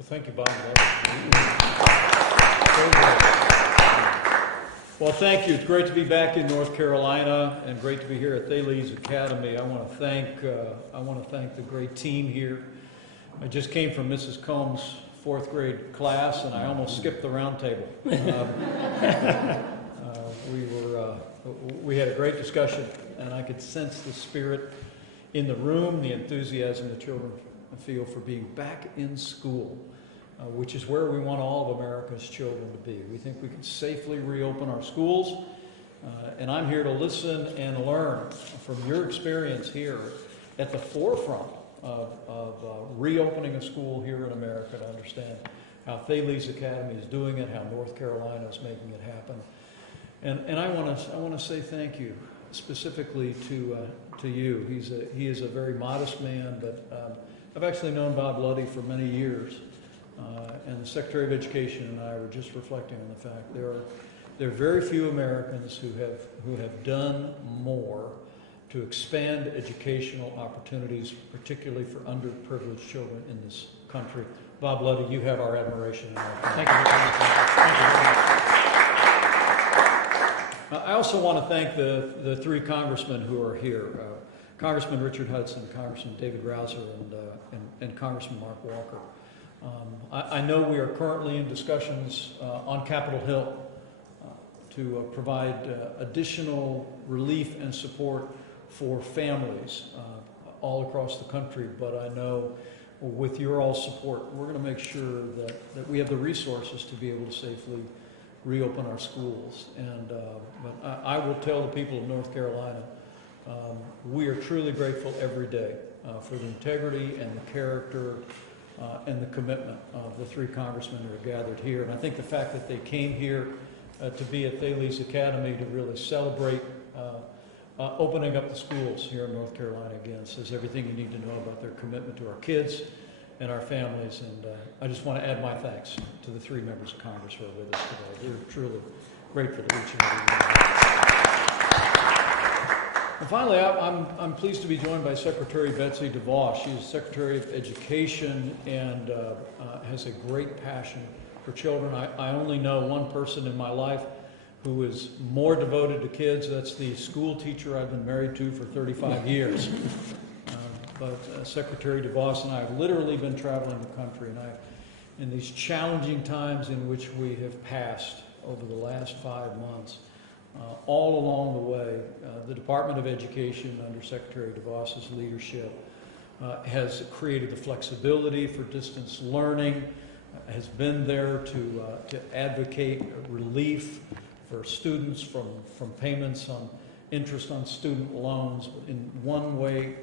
Well, thank you, Bob. Well, thank you. It's great to be back in North Carolina and great to be here at Thales Academy. I want to thank the great team here. I just came from Mrs. Combs' fourth grade class, and I almost skipped the round table. We had a great discussion, and I could sense the spirit in the room, the enthusiasm the children feel for being back in school, which is where we want all of America's children to be. We think we can safely reopen our schools, and I'm here to listen and learn from your experience here at the forefront of reopening a school here in America, to understand how Thales Academy is doing it, how North Carolina is making it happen. And I want to say thank you specifically to you. He is a very modest man, but I've actually known Bob Luddy for many years, and the Secretary of Education and I were just reflecting on the fact there are very few Americans who have done more to expand educational opportunities, particularly for underprivileged children in this country. Bob Luddy, you have our admiration and our thank you very much. Thank you very much. I also want to thank the three congressmen who are here, Congressman Richard Hudson, Congressman David Rouser, and Congressman Mark Walker. I know we are currently in discussions on Capitol Hill to provide additional relief and support for families all across the country, but I know with your all support, we're going to make sure that we have the resources to be able to safely reopen our schools. And but I will tell the people of North Carolina, we are truly grateful every day for the integrity and the character and the commitment of the three congressmen who are gathered here. And I think the fact that they came here to be at Thales Academy to really celebrate opening up the schools here in North Carolina again says everything you need to know about their commitment to our kids and our families. And I just want to add my thanks to the three members of Congress who are with us today. We're truly grateful to each and every one of you. And finally, I'm pleased to be joined by Secretary Betsy DeVos. She's Secretary of Education and has a great passion for children. I only know one person in my life who is more devoted to kids. That's the school teacher I've been married to for 35 years. But Secretary DeVos and I have literally been traveling the country, and in these challenging times in which we have passed over the last 5 months, all along the way, the Department of Education under Secretary DeVos's leadership has created the flexibility for distance learning, has been there to advocate relief for students from payments on interest on student loans. In one way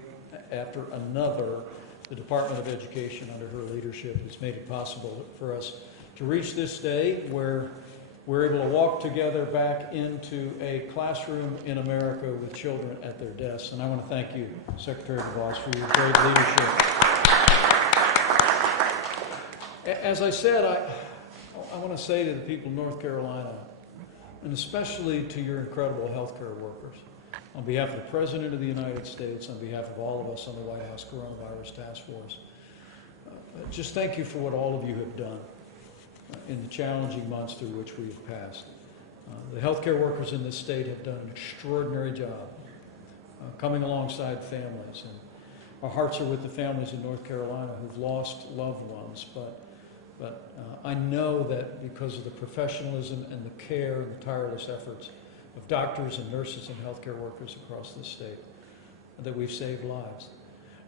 after another, the Department of Education under her leadership has made it possible for us to reach this day where we're able to walk together back into a classroom in America with children at their desks. And I want to thank you, Secretary DeVos, for your great leadership. As I said, I want to say to the people of North Carolina, and especially to your incredible healthcare workers, on behalf of the President of the United States, on behalf of all of us on the White House Coronavirus Task Force, just thank you for what all of you have done in the challenging months through which we have passed. The healthcare workers in this state have done an extraordinary job coming alongside families, and our hearts are with the families in North Carolina who've lost loved ones, but I know that because of the professionalism and the care and the tireless efforts of doctors and nurses and healthcare workers across this state, that we've saved lives.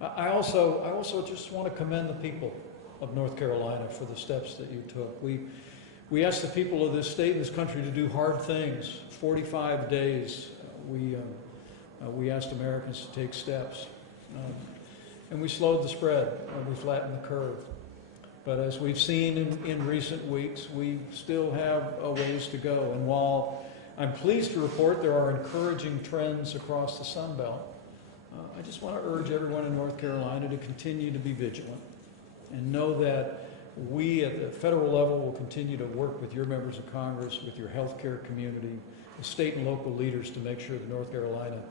I also just want to commend the people of North Carolina for the steps that you took. We asked the people of this state and this country to do hard things. 45 days, we asked Americans to take steps. And we slowed the spread, and we flattened the curve. But as we've seen in recent weeks, we still have a ways to go. And while I'm pleased to report there are encouraging trends across the Sun Belt, I just want to urge everyone in North Carolina to continue to be vigilant and know that we at the federal level will continue to work with your members of Congress, with your healthcare community, the state and local leaders to make sure that North Carolina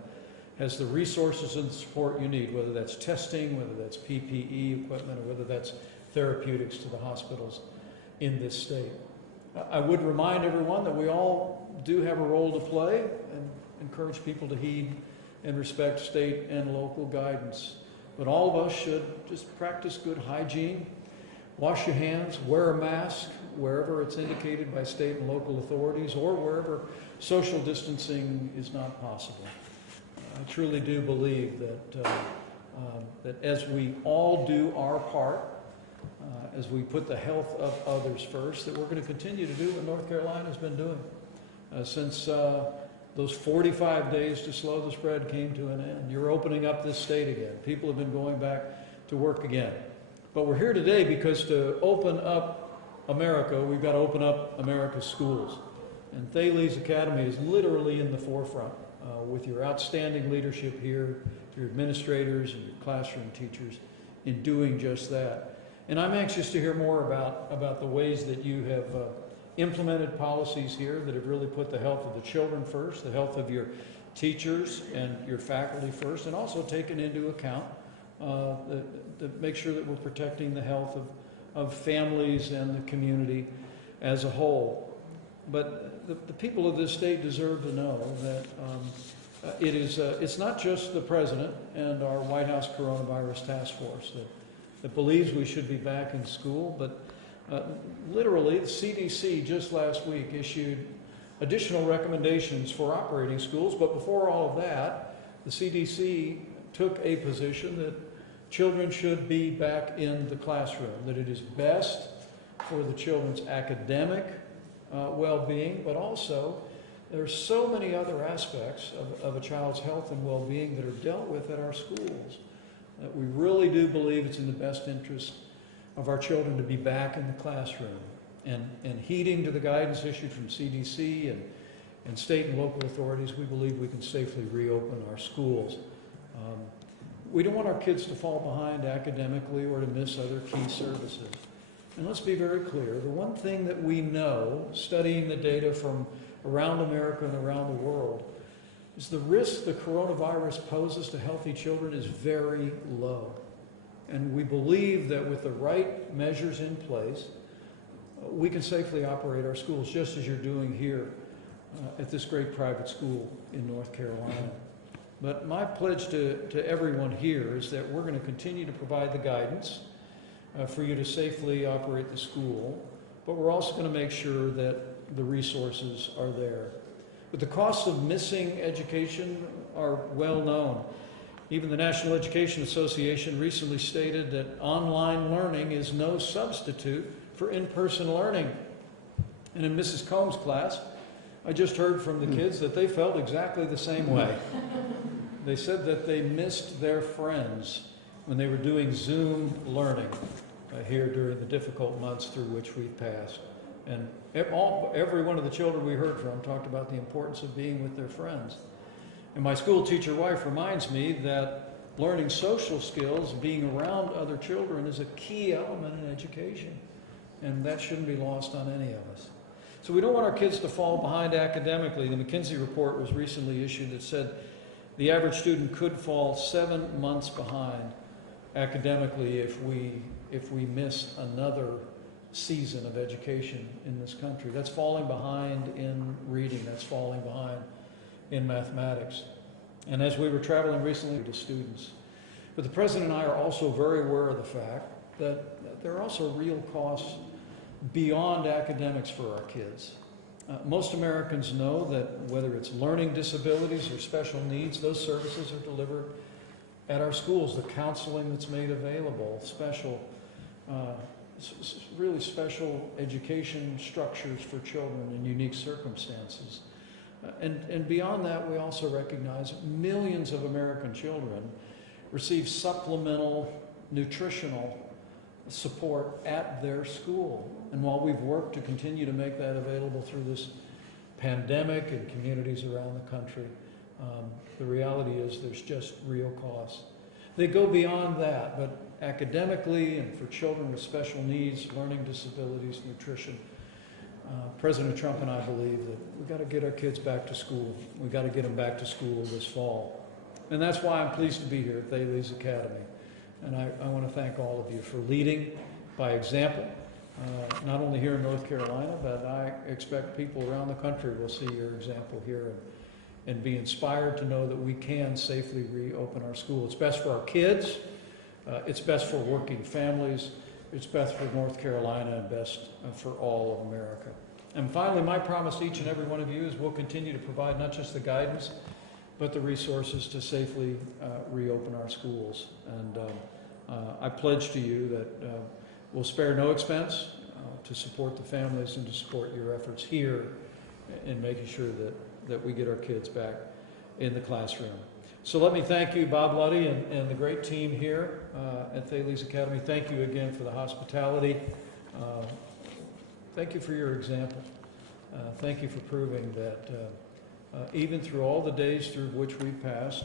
has the resources and support you need, whether that's testing, whether that's PPE equipment, or whether that's therapeutics to the hospitals in this state. I would remind everyone that we all do have a role to play and encourage people to heed and respect state and local guidance. But all of us should just practice good hygiene, wash your hands, wear a mask wherever it's indicated by state and local authorities, or wherever social distancing is not possible. I truly do believe that as we all do our part, as we put the health of others first, that we're going to continue to do what North Carolina has been doing since those 45 days to slow the spread came to an end. You're opening up this state again. People have been going back to work again. But we're here today because to open up America, we've got to open up America's schools. And Thales Academy is literally in the forefront with your outstanding leadership here, your administrators and your classroom teachers in doing just that. And I'm anxious to hear more about the ways that you have implemented policies here that have really put the health of the children first, the health of your teachers and your faculty first, and also taken into account to make sure that we're protecting the health of families and the community as a whole. But the people of this state deserve to know that it's not just the President and our White House Coronavirus Task Force that believes we should be back in school, but literally the CDC just last week issued additional recommendations for operating schools. But before all of that, the CDC took a position that children should be back in the classroom, that it is best for the children's academic well-being, but also there are so many other aspects of a child's health and well-being that are dealt with at our schools that we really do believe it's in the best interest of our children to be back in the classroom. And heeding to the guidance issued from CDC and state and local authorities, we believe we can safely reopen our schools. We don't want our kids to fall behind academically or to miss other key services. And let's be very clear, the one thing that we know, studying the data from around America and around the world, is the risk the coronavirus poses to healthy children is very low. And we believe that with the right measures in place, we can safely operate our schools, just as you're doing here at this great private school in North Carolina. But my pledge to everyone here is that we're going to continue to provide the guidance for you to safely operate the school, but we're also going to make sure that the resources are there. But the costs of missing education are well known. Even the National Education Association recently stated that online learning is no substitute for in-person learning. And in Mrs. Combs' class, I just heard from the kids that they felt exactly the same way. They said that they missed their friends when they were doing Zoom learning here during the difficult months through which we've passed. And every one of the children we heard from talked about the importance of being with their friends. And my school teacher wife reminds me that learning social skills, being around other children, is a key element in education. And that shouldn't be lost on any of us. So we don't want our kids to fall behind academically. The McKinsey report was recently issued that said the average student could fall 7 months behind academically if we miss another season of education in this country. That's falling behind in reading. That's falling behind in mathematics. And as we were traveling recently to students. But the President and I are also very aware of the fact that there are also real costs beyond academics for our kids. Most Americans know that whether it's learning disabilities or special needs, those services are delivered at our schools. The counseling that's made available, really special education structures for children in unique circumstances. And beyond that, we also recognize millions of American children receive supplemental nutritional support at their school. And while we've worked to continue to make that available through this pandemic in communities around the country, the reality is there's just real costs. They go beyond that, but academically and for children with special needs, learning disabilities, nutrition, President Trump and I believe that we've got to get our kids back to school. We've got to get them back to school this fall. And that's why I'm pleased to be here at Thales Academy. And I want to thank all of you for leading by example, not only here in North Carolina, but I expect people around the country will see your example here and be inspired to know that we can safely reopen our school. It's best for our kids, it's best for working families, it's best for North Carolina, and best for all of America. And finally, my promise to each and every one of you is we'll continue to provide not just the guidance, but the resources to safely reopen our schools. And I pledge to you that we'll spare no expense to support the families and to support your efforts here in making sure that we get our kids back in the classroom. So let me thank you, Bob Luddy, and the great team here at Thales Academy. Thank you again for the hospitality. Thank you for your example. Thank you for proving that even through all the days through which we've passed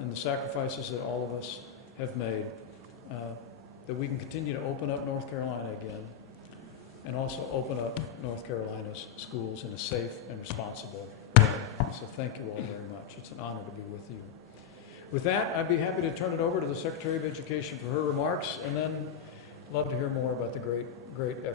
and the sacrifices that all of us have made, that we can continue to open up North Carolina again and also open up North Carolina's schools in a safe and responsible way. So thank you all very much. It's an honor to be with you. With that, I'd be happy to turn it over to the Secretary of Education for her remarks, and then love to hear more about the great effort.